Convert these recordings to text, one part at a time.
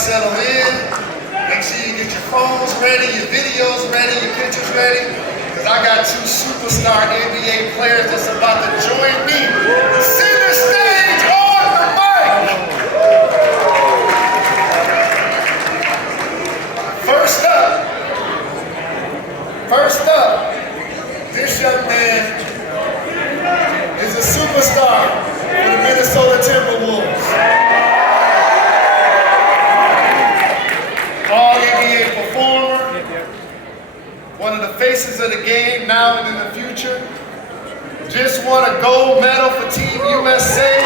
settle in. Make sure you get your phones ready, your videos ready, your pictures ready. Because I got two superstar NBA players that's about to join me. Center stage on the mic. First up, this young man is a superstar for the Minnesota Timberwolves. All-NBA performer, one of the faces of the game now and in the future. Just won a gold medal for Team USA.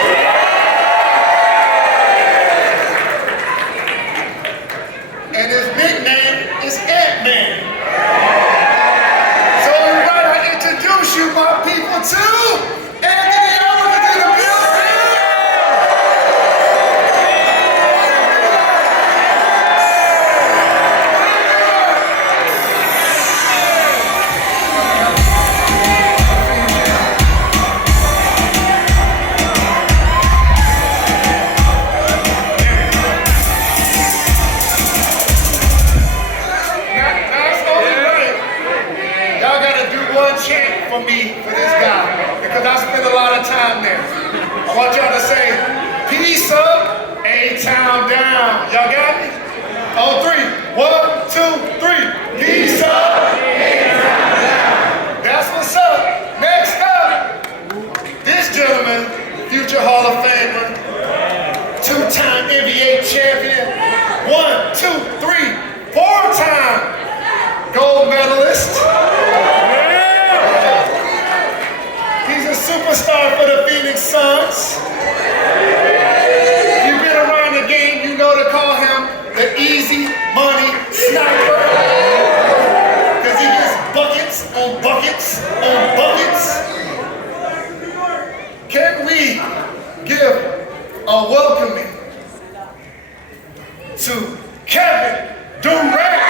And his nickname is Ant-Man. So everybody, I introduce you, my people, to Anthony Edwards in the building. For me, for this guy, because I spend a lot of time there. I want y'all to say, peace up, A-Town down. Y'all got me? On three. 1, 2, 3. Peace up, A-Town down. That's what's up. Next up, this gentleman, future Hall of Famer, 2-time NBA champion, 1, 2, 3, 4-time gold medalist. Superstar for the Phoenix Suns. You've been around the game, you know to call him the easy money sniper. Because he gets buckets on buckets on buckets. Can we give a welcoming to Kevin Durant?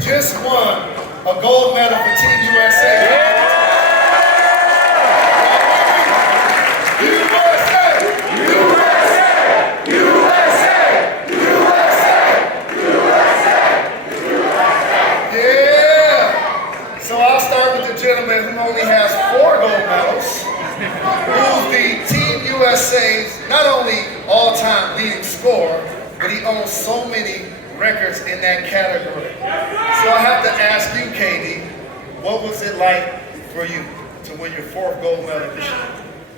Just won a gold medal for Team USA. USA! USA! USA! USA! USA! Yeah! So I'll start with the gentleman who only has 4 gold medals, who's the Team USA's not only all-time leading scorer, but he owns so many records in that category. So I have to ask you, KD, what was it like for you to win your 4th gold medal this year?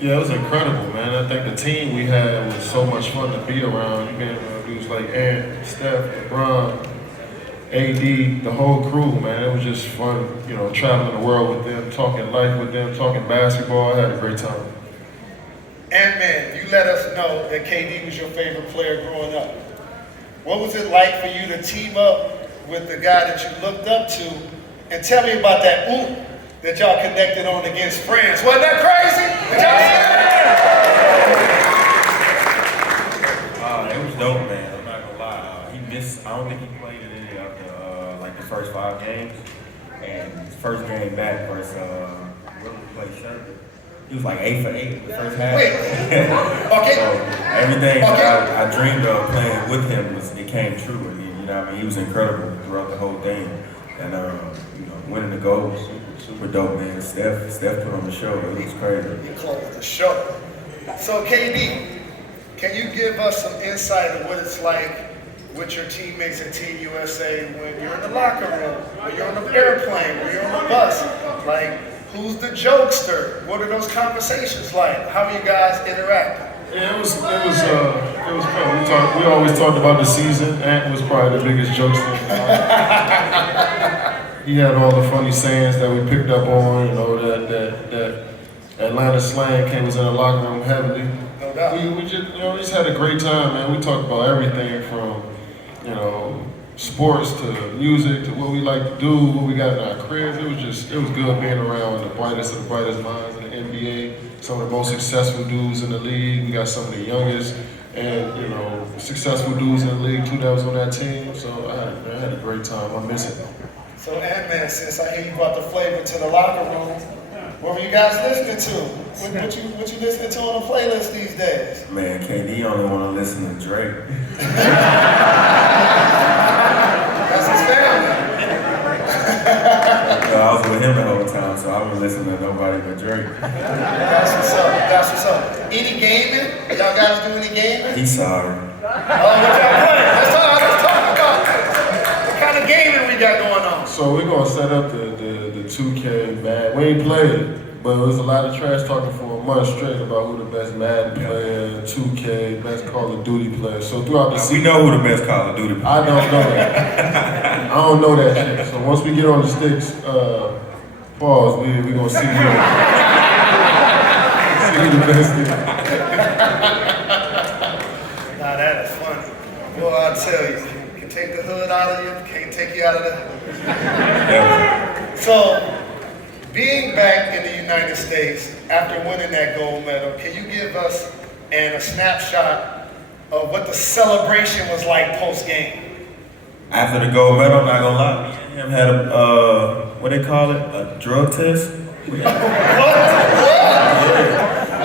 Yeah, it was incredible, man. I think the team we had was so much fun to be around. You got dudes like Ant, Steph, LeBron, AD, the whole crew, man. It was just fun, you know, traveling the world with them, talking life with them, talking basketball. I had a great time. Ant-Man, you let us know that KD was your favorite player growing up. What was it like for you to team up with the guy that you looked up to? And tell me about that oop that y'all connected on against France. Wasn't that crazy? Did y'all see that? It was dope, man. I'm not gonna lie. He missed. I don't think he played in any of the like the first 5 games. And his first game back versus where did he play Sherman? He was like 8 for 8 in the first half. Wait. Okay. So everything Okay. I dreamed of playing with him it came true. And you know, what I mean, he was incredible throughout the whole thing. And you know, winning the gold was super dope, man. Steph put on the show. It was crazy. He closed the show. So KD, can you give us some insight of what it's like with your teammates at Team USA when you're in the locker room, when you're on the airplane, when you're on the bus? Like, who's the jokester? What are those conversations like? How are you guys interacting? Yeah, it was fun. We always talked about the season. Ant was probably the biggest jokester. He had all the funny sayings that we picked up on, you know, that Atlanta slang was in the locker room heavily. No doubt. We just had a great time, man. We talked about everything from, sports to music to what we like to do, what we got in our careers. It was good being around the brightest of the brightest minds in the NBA, some of the most successful dudes in the league. We got some of the youngest and, successful dudes in the league too that was on that team. So I had a great time. I miss it. So, Ant-Man, since I hear you brought the flavor to the locker room, what were you guys listening to? What you listening to on the playlist these days? Man, KD only want to listen to Drake. That's his family. I was with him the whole time, so I wasn't listening to nobody but Drake. That's what's up. Any gaming? Y'all guys do any gaming? He's sorry. Oh, what y'all playing? Let's talk about what kind of gaming we got going on. So we're gonna set up the 2K Madden. We ain't played it, but it was a lot of trash talking for a month straight about who the best Madden player, 2K, best Call of Duty player. So throughout the season, we know who the best Call of Duty player. I don't know that. I don't know that shit. So once we get on the sticks, pause. We gonna see who the best is. Nah, that is funny. Well, I tell you, can take the hood out of you, can't take you out of the. Yeah. So, being back in the United States after winning that gold medal, can you give us a snapshot of what the celebration was like post-game? After the gold medal, I'm not gonna lie, me and him had a, what they call it, a drug test. What?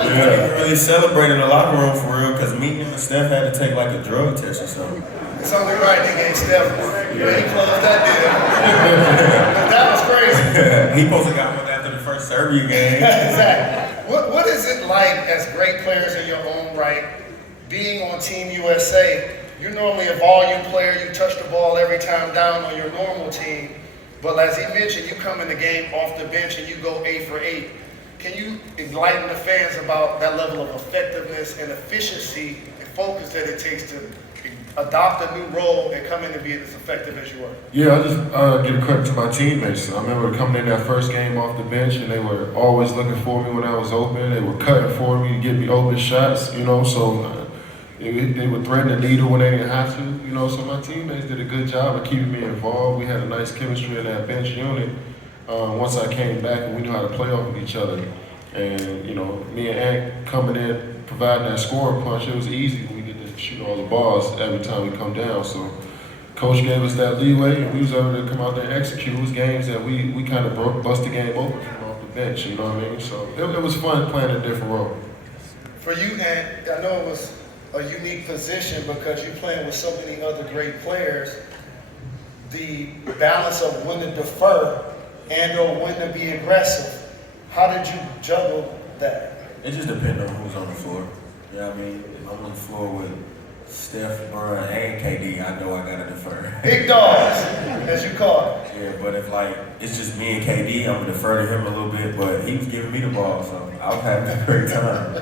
Yeah, we didn't really celebrate in the locker room for real, because me and Steph had to take like a drug test or something. It's only right they gave Steph one. Yeah, he closed that deal. That was crazy. He supposed to got one after the first Serbia game. Exactly. What is it like as great players in your own right, being on Team USA? You're normally a volume player, you touch the ball every time down on your normal team, but as he mentioned, you come in the game off the bench and you go 8 for 8. Can you enlighten the fans about that level of effectiveness and efficiency and focus that it takes to adopt a new role and come in and be as effective as you are? Yeah, I just give credit to my teammates. I remember coming in that first game off the bench, and they were always looking for me when I was open. They were cutting for me to get me open shots, so they would threaten the needle when they didn't have to, so my teammates did a good job of keeping me involved. We had a nice chemistry in that bench unit once I came back, and we knew how to play off of each other. And, me and Ant coming in, providing that scoring punch, it was easy. We get to shoot all the balls every time we come down. So Coach gave us that leeway, and we was able to come out there and execute. It was games that we kind of bust the game open from off the bench, you know what I mean? So it was fun playing a different role. For you, Ant, I know it was a unique position because you're playing with so many other great players. The balance of when to defer and or when to be aggressive, how did you juggle that? It just depends on who's on the floor. You know what I mean? If I'm on the floor with Steph, Durant, and KD, I know I gotta defer. Big dogs, as you call it. Yeah, but if it's just me and KD, I'm gonna defer to him a little bit, but he was giving me the ball, so I was having a great time.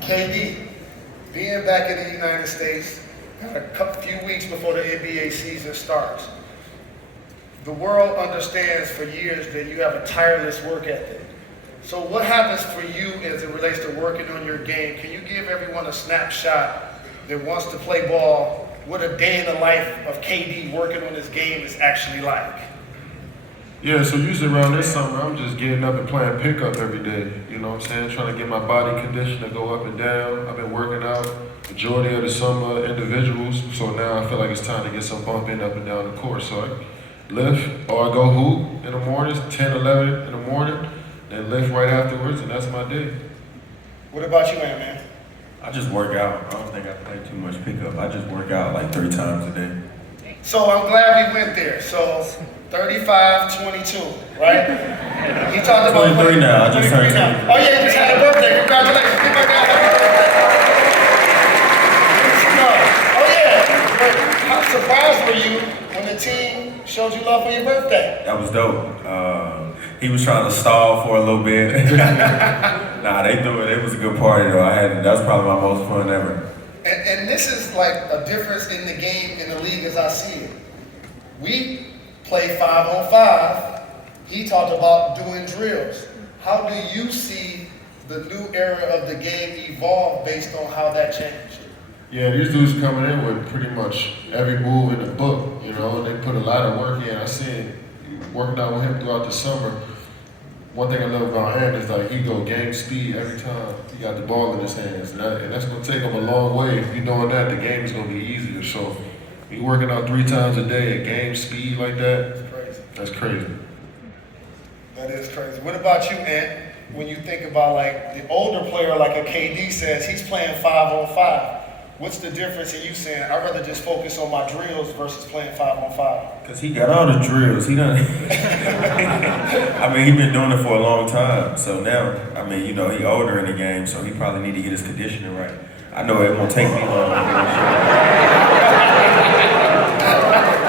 KD, being back in the United States, a few weeks before the NBA season starts, the world understands for years that you have a tireless work ethic. So what happens for you as it relates to working on your game? Can you give everyone a snapshot that wants to play ball, what a day in the life of KD working on his game is actually like? Yeah, so usually around this summer, I'm just getting up and playing pickup every day. You know what I'm saying? Trying to get my body condition to go up and down. I've been working out majority of the summer individuals, so now I feel like it's time to get some bumping up and down the court. So I lift or I go hoop in the mornings, 10, 11 in the morning, then lift right afterwards, and that's my day. What about you, man? I just work out. I don't think I play too much pickup. I just work out like 3 times a day. So I'm glad we went there. So 35, 22, right? He talked about 23 now. I just turned 23 now. Oh yeah, you just had a birthday. Congratulations. Give my guy a birthday. Oh yeah. How surprised were you when the team showed you love for your birthday? That was dope. He was trying to stall for a little bit. Nah, they threw it. It was a good party though. That was probably my most fun ever. And this is like a difference in the game, in the league as I see it. We play 5-on-5. He talked about doing drills. How do you see the new era of the game evolve based on how that changed? Yeah, these dudes coming in with pretty much every move in the book, you know, and they put a lot of work in. I seen working out with him throughout the summer. One thing I love about him is like he go game speed every time he got the ball in his hands, and that's gonna take him a long way. If you're doing that, the game is gonna be easier. So, you working out 3 times a day at game speed like that, That's crazy. that's crazy. That is crazy. What about you, Ant? When you think about like the older player, like a KD says, he's playing 5-on-5. What's the difference in you saying, I'd rather just focus on my drills versus playing 5-on-5? Because he got all the drills. He done. I mean, he been doing it for a long time. So now, I mean, you know, he older in the game, so he probably need to get his conditioning right. I know it won't take me long to get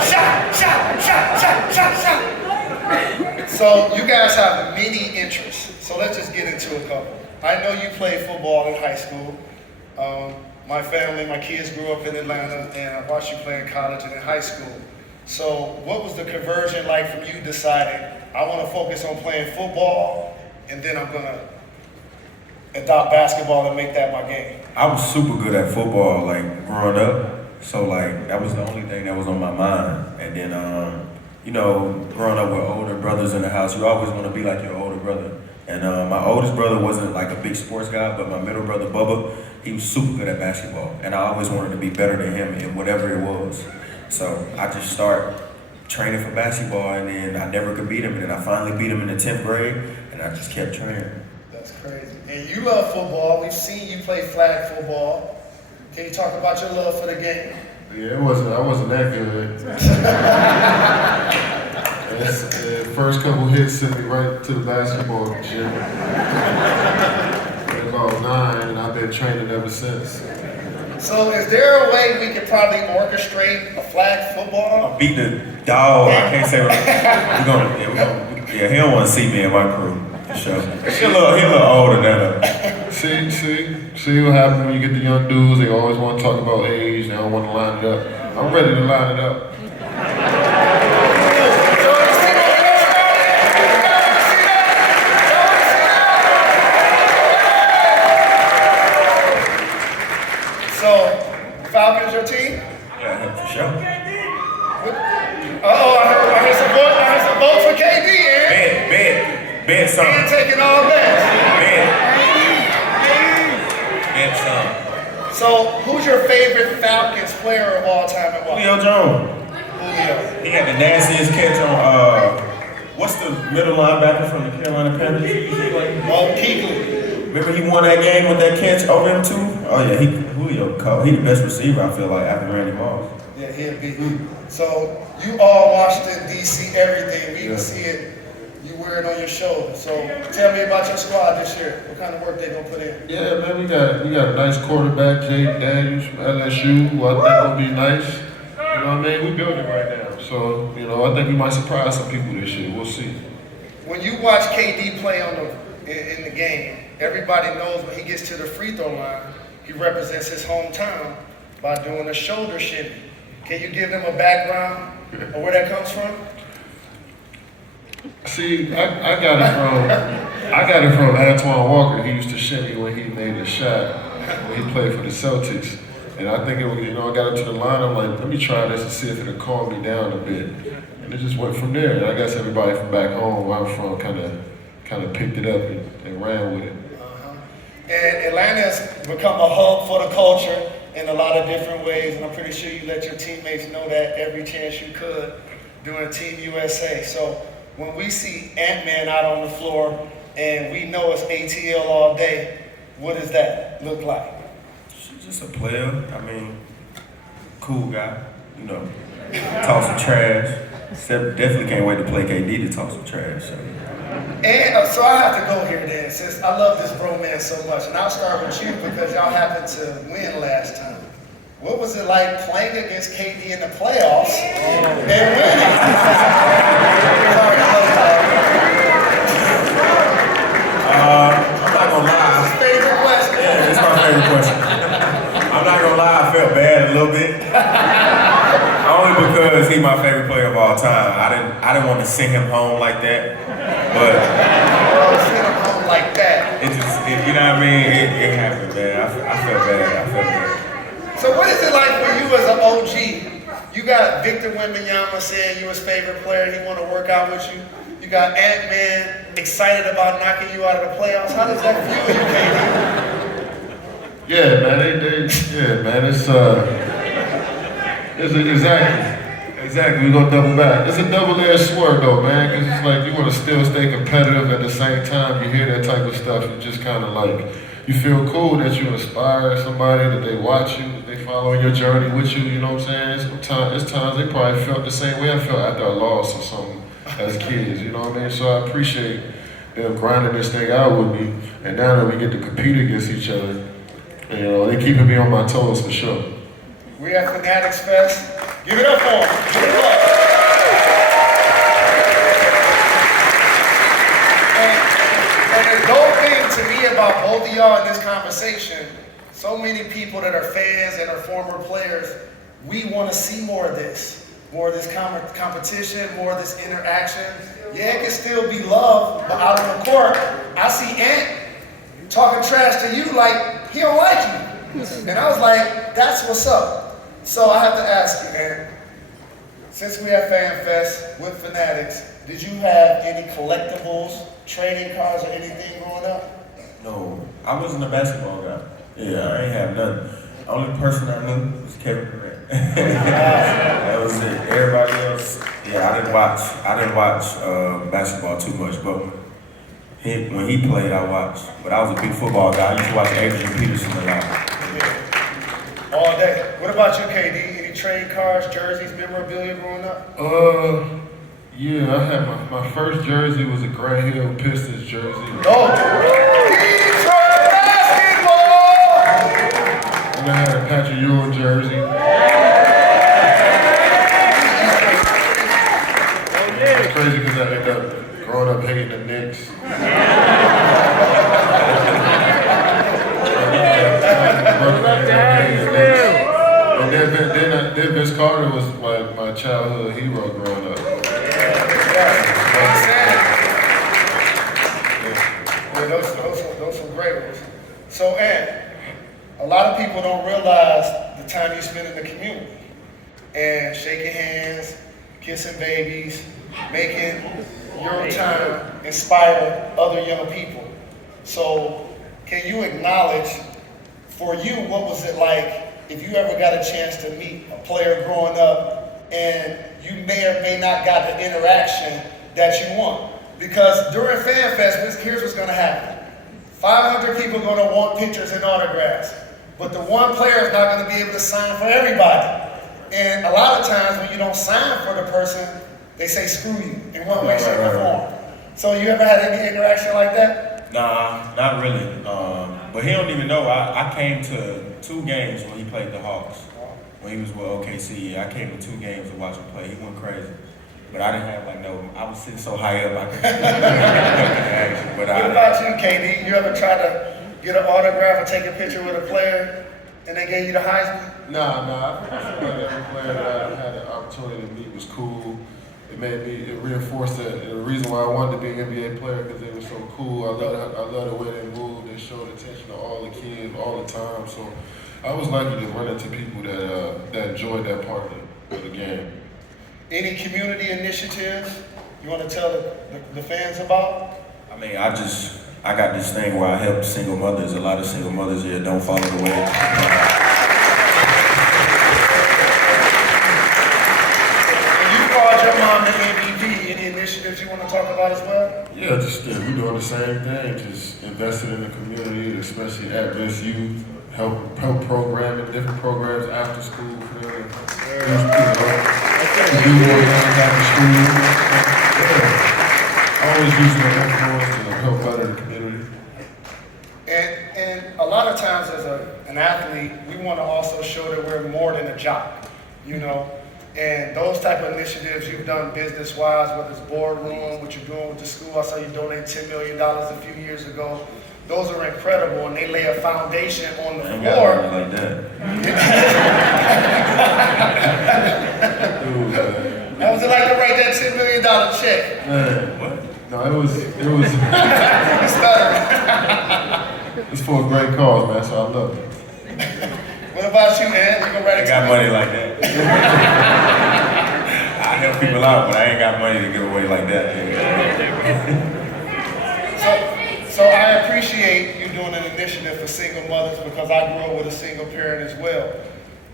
Shot! So you guys have many interests. So let's just get into a couple. I know you played football in high school. My family, my kids grew up in Atlanta, and I watched you play in college and in high school. So what was the conversion like from you deciding, I want to focus on playing football, and then I'm going to adopt basketball and make that my game? I was super good at football, like, growing up. So, like, that was the only thing that was on my mind. And then, you know, growing up with older brothers in the house, you always want to be like your older brother. And my oldest brother wasn't like a big sports guy, but my middle brother, Bubba, he was super good at basketball. And I always wanted to be better than him in whatever it was. So I just started training for basketball, and then I never could beat him. And then I finally beat him in the 10th grade, and I just kept training. That's crazy. And you love football. We've seen you play flag football. Can you talk about your love for the game? Yeah, I wasn't that good. The first couple hits sent me right to the basketball gym. At about 9, and I've been training ever since. So is there a way we could probably orchestrate a flag football? Beat the dog. I can't say right. Yeah, he don't want to see me in my crew. For sure. He a little older than us. See what happens when you get the young dudes. They always want to talk about age. They don't want to line it up. I'm ready to line it up. So, Falcons your team? Yeah, for sure. Uh-oh, I heard some vote for KD, Ant. Bet something. Ant taking all bets. Bet something. So, who's your favorite Falcons player of all time and why? Julio Jones. Julio. He had the nastiest catch on, what's the middle linebacker from the Carolina Panthers? Kuechly. Remember he won that game with that catch over him too? Oh yeah, Julio caught. He the best receiver, I feel like, after Randy Moss. Yeah, he'll be. So, you all Washington, D.C., everything. We even see it. You wear it on your shoulder. So, tell me about your squad this year. What kind of work they gonna put in? Yeah, man, we got a nice quarterback, Jaden Daniels from LSU, who I think will be nice. You know what I mean? We building right now. So, you know, I think we might surprise some people this year. We'll see. When you watch KD play in the game, everybody knows when he gets to the free throw line, he represents his hometown by doing a shoulder shimmy. Can you give them a background of where that comes from? See, I got it from Antoine Walker. He used to shimmy when he made a shot when he played for the Celtics. And I think it was, you know, I got up to the line, I'm like, let me try this and see if it'll calm me down a bit. And it just went from there. And I guess everybody from back home where I'm from kind of picked it up and ran with it. And Atlanta has become a hub for the culture in a lot of different ways, and I'm pretty sure you let your teammates know that every chance you could during Team USA. So when we see Ant-Man out on the floor and we know it's ATL all day, what does that look like? She's just a player. I mean, cool guy, you know, talk some trash. Definitely can't wait to play KD to talk some trash. So. And so I have to go here then, since I love this bromance so much. And I'll start with you because y'all happened to win last time. What was it like playing against KD in the playoffs and winning? Sorry, I'm not gonna lie. Favorite question. Yeah, it's my favorite question. I'm not gonna lie, I felt bad a little bit. Only because he's my favorite player of all time. I didn't want to send him home like that. But you know what I mean? It happened, man. I felt bad. So what is it like for you as an OG? You got Victor Wembanyama saying you his favorite player. He want to work out with you. You got Ant-Man excited about knocking you out of the playoffs. How does that feel, you, KD? Yeah, man. Exactly. We're gonna double back. It's a double-edged sword, though, man. Because it's like you want to still stay competitive at the same time. You hear that type of stuff, you just kind of like you feel cool that you inspire somebody, that they watch you, that they follow your journey with you. You know what I'm saying? It's times they probably felt the same way I felt after a loss or something as kids. You know what I mean? So I appreciate them grinding this thing out with me, and now that we get to compete against each other, you know, they keeping me on my toes for sure. We're at Fanatics Fest. Give it up for them. Give it up. And the dope thing to me about both of y'all in this conversation, so many people that are fans and are former players, we want to see more of this. More of this competition, more of this interaction. Yeah, it can still be love, but out on the court, I see Ant talking trash to you like he don't like you. And I was like, that's what's up. So I have to ask you, Ant, since we have Fan Fest with Fanatics, did you have any collectibles, trading cards, or anything growing up? No, I wasn't a basketball guy. Yeah, I ain't have nothing. The only person I knew was Kevin Durant. That was it. Everybody else, yeah, I didn't watch basketball too much, but when he played, I watched. But I was a big football guy. I used to watch Adrian Peterson a lot. Yeah. All day. What about you, KD? Any trade cards, jerseys, memorabilia growing up? Yeah, I had my first jersey was a Grand Hill Pistons jersey. Oh, Detroit basketball! And I had a Patrick Ewing jersey. It's crazy because I ended up growing up hating the Knicks. And then Vince Carter was my childhood hero growing up. Yeah, those are great ones. So, Ant, a lot of people don't realize the time you spend in the community and shaking hands, kissing babies, making your time inspire other young people. So, can you acknowledge, for you, what was it like if you ever got a chance to meet a player growing up and you may or may not got the interaction that you want? Because during Fan Fest, here's what's gonna happen. 500 people are gonna want pictures and autographs, but the one player is not gonna be able to sign for everybody. And a lot of times when you don't sign for the person, they say screw you in one way, shape, or form. So you ever had any interaction like that? Nah, not really. But he don't even know. I came to 2 games when he played the Hawks. When he was with OKC, I came to 2 games to watch him play. He went crazy. But I didn't have I was sitting so high up I couldn't action. But what about you, KD? You ever try to get an autograph or take a picture with a player and they gave you the Heisman? Nah. I feel like every player that I had the opportunity to meet was cool. It reinforced the reason why I wanted to be an NBA player, because they were so cool. I love the way they moved. They showed attention to all the kids all the time. So I was lucky to run into people that enjoyed that part of the game. Any community initiatives you want to tell the fans about? I mean, I got this thing where I help single mothers. A lot of single mothers here don't follow the way. Your mom the MVP, any initiatives you want to talk about as well? Yeah, we're doing the same thing, just investing in the community, especially at-risk youth, help programming, different programs after school for them. Do more things after school. Always using their influence to help better the community. And a lot of times as an athlete, we want to also show that we're more than a jock, you know? And those type of initiatives you've done business-wise, whether it's boardroom, what you're doing with the school, I saw you donate $10 million a few years ago. Those are incredible, and they lay a foundation on the floor. Like that. How was it like to write that $10 million check? Man, what? No, it was. It's for a great cause, man, so I love it. What about you, Ed? You gonna write I a got money like that. I help people out, but I ain't got money to give away like that. So I appreciate you doing an initiative for single mothers because I grew up with a single parent as well.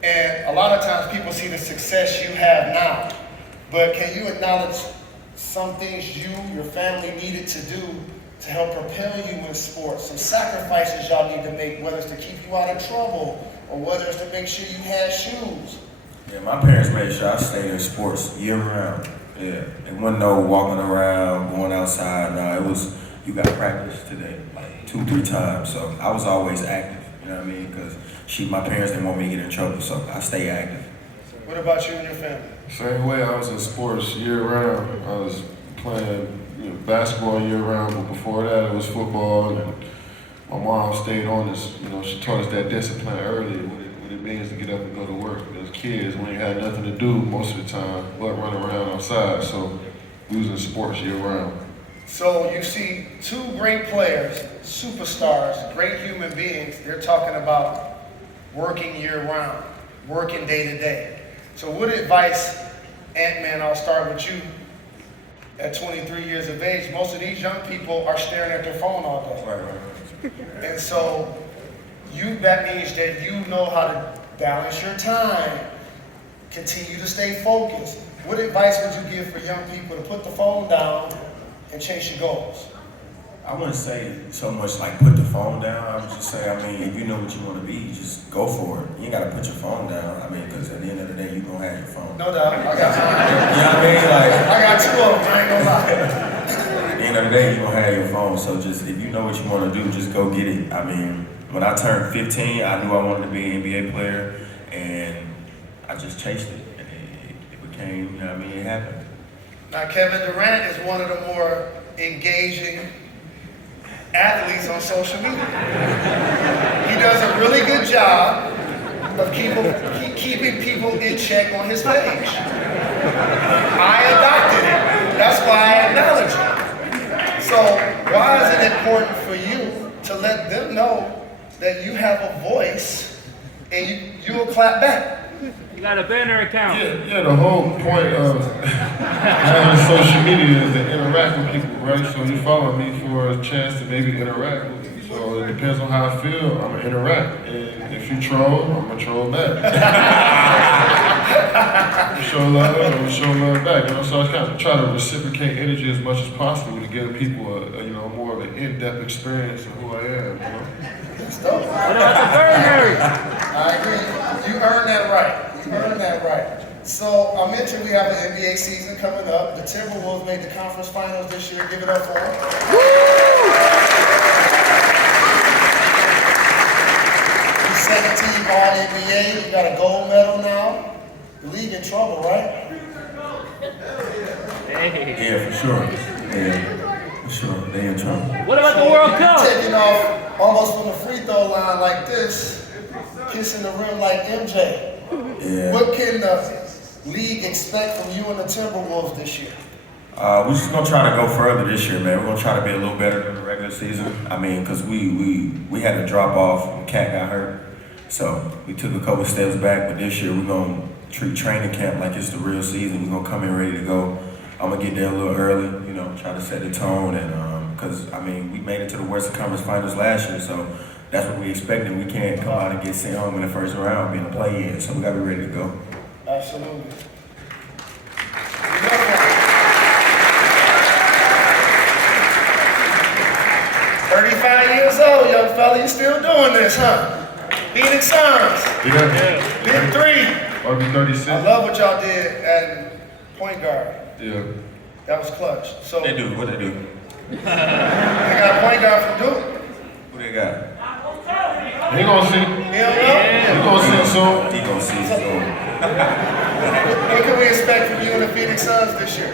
And a lot of times people see the success you have now, but can you acknowledge some things you, your family needed to do to help propel you in sports? Some sacrifices y'all need to make, whether it's to keep you out of trouble or whether it's to make sure you had shoes. Yeah, my parents made sure I stayed in sports year round. Yeah, it wasn't no walking around, going outside. No, it was, you got practice today, like 2-3 times. So I was always active, you know what I mean? Because my parents didn't want me to get in trouble, so I stay active. What about you and your family? Same way, I was in sports year round. I was playing basketball year round, but before that it was football. And my mom stayed on us, she taught us that discipline early, what it means to get up and go to work. As kids, we ain't had nothing to do most of the time but run around outside, so we was in sports year round. So you see two great players, superstars, great human beings, they're talking about working year round, working day to day. So what advice, Ant-Man, I'll start with you. At 23 years of age, most of these young people are staring at their phone all day. Right. And so that means that you know how to balance your time, continue to stay focused. What advice would you give for young people to put the phone down and chase your goals? I wouldn't say so much like put the phone down. I would just say, if you know what you want to be, just go for it. You ain't got to put your phone down. Because at the end of the day, you're going to have your phone. No doubt. I got two. You know what I mean? I got two of them. I ain't gonna lie. At the end of the day, you're going to have your phone. So just, if you know what you want to do, just go get it. When I turned 15, I knew I wanted to be an NBA player. And I just chased it. And it became, it happened. Now, Kevin Durant is one of the more engaging athletes on social media. He does a really good job of keeping people in check on his page. I adopted it. That's why I acknowledge it. So why is it important for you to let them know that you have a voice and you'll clap back? You got a banner account. Yeah, the whole point of having social media is to interact with people, right? So you follow me for a chance to maybe interact with you. So it depends on how I feel, I'm gonna interact. And if you troll, I'm gonna troll back. Show love, I'm gonna show love back. So I kind of try to reciprocate energy as much as possible to give people a more of an in-depth experience of who I am. What about the burner? I agree. You earned that right. You earned that right. So I mentioned we have an NBA season coming up. The Timberwolves made the conference finals this year. Give it up for them. You 17 All-NBA. You got a gold medal now. The league in trouble, right? Yeah, for sure. Yeah, for sure. They in trouble. What about the World Cup? Taking off almost from the free throw line like this, kissing the rim like MJ. Yeah. What can the league expect from you and the Timberwolves this year? We're just gonna try to go further this year, man. We're gonna try to be a little better than the regular season. Because we had a drop off when Cat got hurt, so we took a couple steps back. But this year we're gonna treat training camp like it's the real season. We're gonna come in ready to go. I'm gonna get there a little early, try to set the tone, and because we made it to the Western Conference Finals last year, so that's what we expected. We can't come out and get sent home in the first round, being a play-in, so we gotta be ready to go. Absolutely. 35 years old, young fella, you still doing this, huh? Phoenix Suns. Yeah. Big three. Or be 36. I love what y'all did at point guard. Yeah. That was clutch. So What they do? What they do? they got a point guard from Duke. Who they got? He gonna see. You don't know? He gonna see soon. He gonna see soon. What can we expect from you and the Phoenix Suns this year?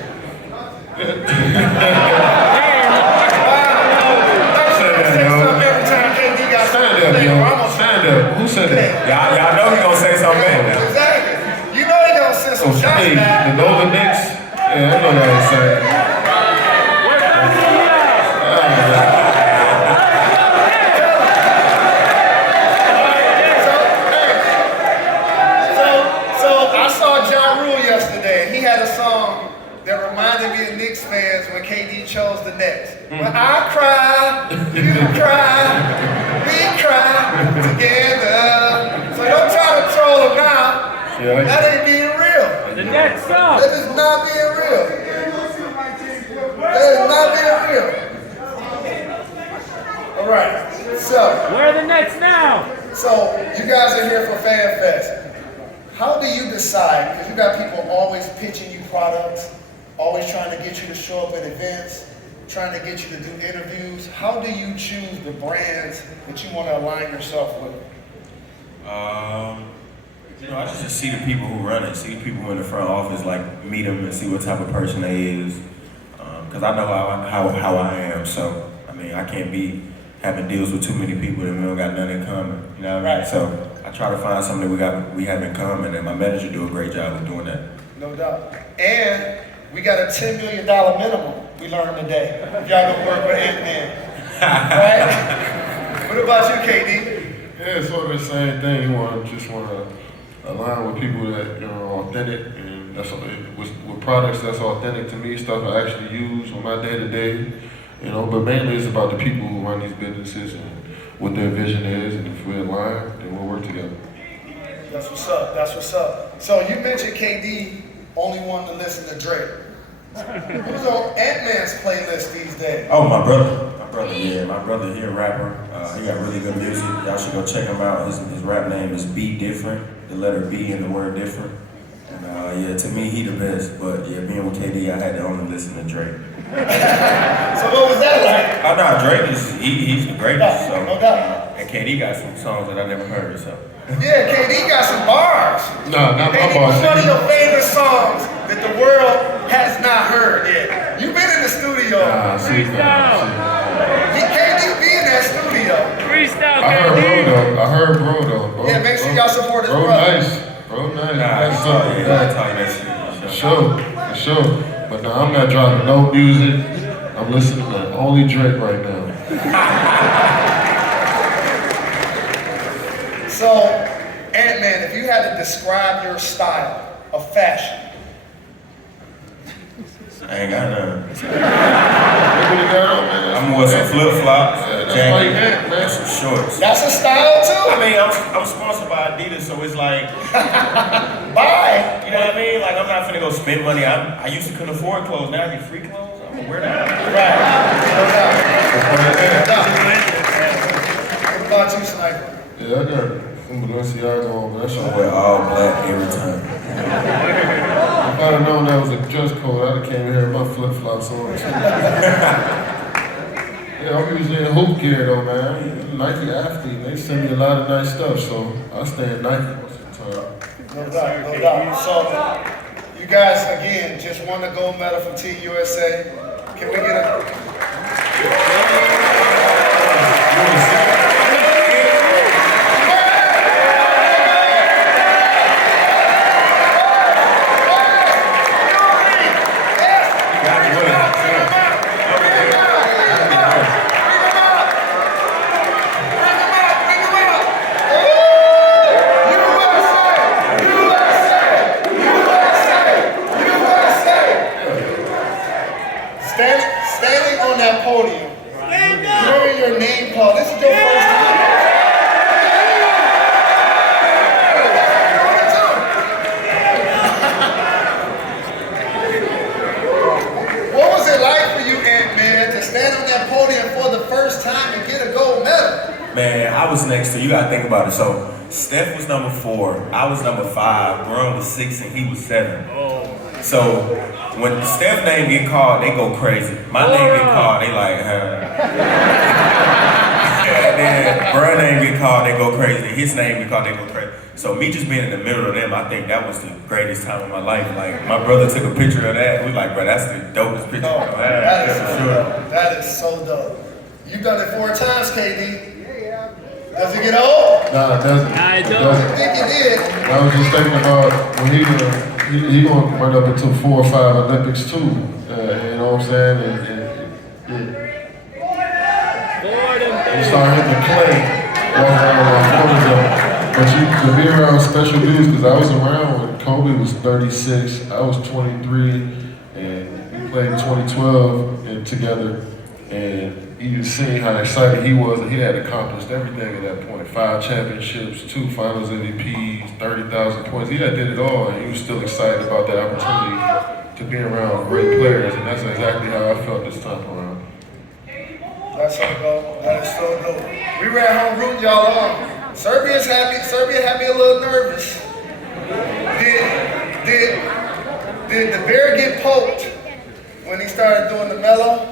Stand up. Who said that? Y'all know he gonna say something bad now. Exactly. You know he gonna send some shots Hey, back. the Nova Knicks. Yeah, I know what I'm saying. When I cry, you cry, we cry together. So don't try to troll them now. Yeah, That ain't being real. The Nets suck. That is not being real. That is not being real. All right. So, Where are the Nets now? so you guys are here for Fan Fest. How do you decide? Because you got people always pitching you products, always trying to get you to show up at events, trying to get you to do interviews. How do you choose the brands that you want to align yourself with? You know, I just see the people who run it, see the people in the front office, like meet them and see what type of person they is. Because I know how I am, so I mean, I can't be having deals with too many people that we don't got nothing in common. You know what I mean? Right. So I try to find something that we have in common, and my manager do a great job of doing that. No doubt. And we got a $10 million minimum we learned today. If y'all gonna work with Ant-Man. Right? What about you, KD? Yeah, it's sort of the same thing. You just want to align with people that are authentic, and that's with products that's authentic to me, stuff I actually use on my day to day. But mainly it's about the people who run these businesses and what their vision is, and if we're aligned, then we'll work together. That's what's up. That's what's up. So you mentioned KD only wanted to listen to Drake. Who's on Ant-Man's playlist these days? Oh, my brother, yeah, my brother, he a rapper. He got really good music. Y'all should go check him out. His rap name is Be Different, the letter B and the word different. And yeah, to me, he the best. But yeah, being with KD, I had to only listen to Drake. So what was that like? Oh no, Drake he's the greatest. So No doubt. and KD got some songs that I never heard. So Yeah, KD got some bars. No, not my KD, boss. what's one of your favorite songs that the world has not heard yet? You've been in the studio. Freestyle. KD be in that studio. Freestyle, I heard Bro though. Bro, Yeah, make sure y'all support his Bro brother. nice. Bro nice. nah, That's I something. tell you that shit. For sure. But no, I'm not dropping no music. I'm listening to only Drake right now. So, Ant-Man, if you had to describe your style of fashion, I ain't got none. Look what he got on, man. I'm gonna wear some flip flops, That's jacket, like that, man. and some shorts. that's a style I too. mean, I'm sponsored by Adidas, so it's like, Bye. you know what I mean? Like, I'm not finna go spend money. I used to couldn't afford clothes. Now I get free clothes. I'm gonna wear that. Right. No doubt. What about you, Sniper? Yeah, I got some Balenciaga on, but that's I all wear right. all black every time. If I'd have known that was a dress code, I'd have came here with my flip-flops on. Yeah, I'm usually in hoop gear though, man. Nike athlete, they send me a lot of nice stuff, so I stay in Nike most of the time. No doubt, no doubt. So, you guys, again, just won the gold medal from Team USA. Can we get a... Standing on that podium, hearing your name called. This is your first time. What was it like for you, Ant-Man, to stand on that podium for the first time and get a gold medal? Man, I was next to you. Gotta think about it. So Steph was number 4, I was number 5, Durant was 6, and he was 7. So when Steph's name get called, they go crazy. My name get called, they like, And then Brian's name get called, they go crazy. His name get called, they go crazy. So me just being in the middle of them, I think that was the greatest time of my life. Like my brother took a picture of that. We like, bro, that's the dopest picture No, I've ever had. that is For so sure. dope. That is so dope. You've done it 4 times, KD. Does it get old? Nah, it doesn't. Nah, it It don't. I doesn't. think it did. I was just thinking about when he gonna run up into 4 or 5 Olympics too. You know what I'm saying? You start hitting the clay, walking around but to be around special dudes, because I was around when Kobe was 36, I was 23, and we played in 2012 together. And you seen how excited he was, and he had accomplished everything at that point. 5 championships, 2 finals MVPs, 30,000 points. He had did it all, and he was still excited about that opportunity to be around great players, and that's exactly how I felt this time around. That's so dope. That is so dope. We were at home rooting y'all on. Serbia's happy. Serbia had me a little nervous. Did the bear get poked when he started doing the mellow?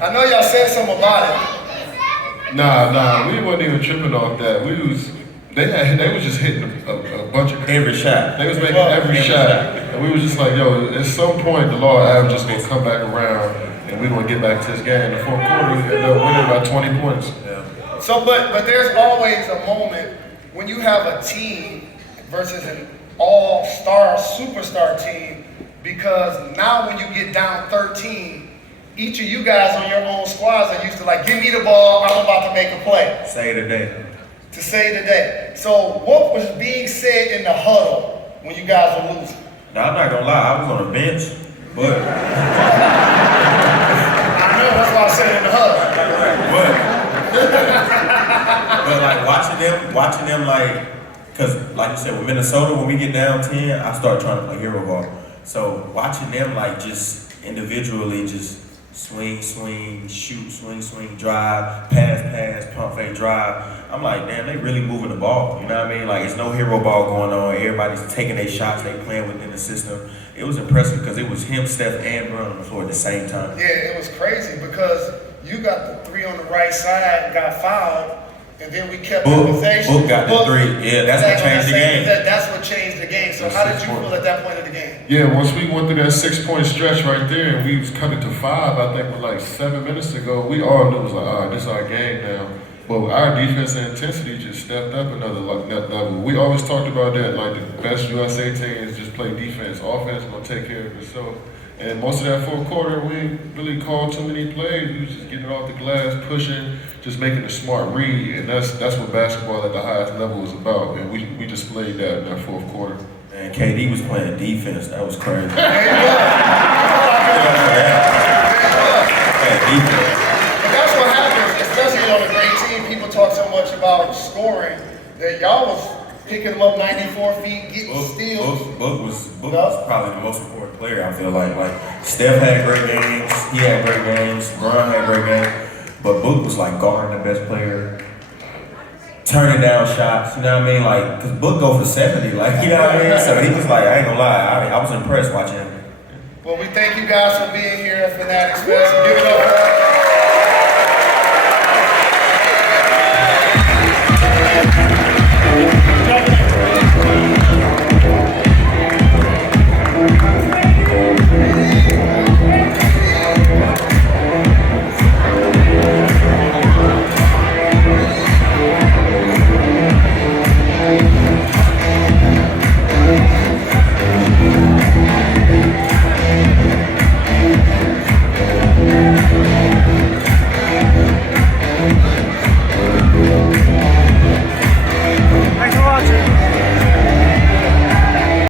I know y'all said something about it. Nah, we wasn't even tripping off that. They was just hitting a bunch of Every shot. They was making every shot, and we was just like, yo, at some point the law of average is gonna come back around, and we gonna get back to this game. In the fourth quarter, we ended up winning by 20 points. Yeah. So, but there's always a moment when you have a team versus an all-star, superstar team, because now when you get down 13, each of you guys on your own squads are used to like, give me the ball, I'm about to make a play. Say today. To say today. So what was being said in the huddle when you guys were losing? Now, I'm not gonna lie, I was on the bench, but I know, that's why I said it in the huddle. but like watching them like, cause like you said, with Minnesota, when we get down 10, I start trying to play hero ball. So watching them like just individually just swing, shoot, swing, drive, pass, pump fake, drive. I'm like, damn, they really moving the ball. You know what I mean? Like, it's no hero ball going on. Everybody's taking their shots. They playing within the system. It was impressive because it was him, Steph, and Durant on the floor at the same time. Yeah, it was crazy because you got the 3 on the right side, got fouled, and then we kept the possession. Book got the 3. Yeah, that's what changed the game. That's what changed the game. So how did you feel at that point of the game? Yeah, once we went through that 6-point stretch right there, and we was coming to 5, I think it was like 7 minutes ago, we all knew it was like, all right, this is our game now. But our defense and intensity just stepped up another level. We always talked about that, like the best USA teams just play defense. Offense gonna take care of itself. And most of that fourth quarter, we didn't really call too many plays. We was just getting it off the glass, pushing, just making a smart read. And that's what basketball at the highest level is about. And we displayed that in that fourth quarter. And KD was playing defense. That was crazy. Defense. But that's what happens, especially on a great team. People talk so much about scoring that y'all was picking them up 94 feet, getting steals. Book was probably the most important player, I feel like. Like, Steph had great games, he had great games, Durant had great games, but Book was like guarding the best player, turning down shots, you know what I mean? Like, because Book go for 70, like, you know what I mean? So he was like, I ain't gonna lie, I was impressed watching him. Well, we thank you guys for being here at Fanatics Fest. Give it up.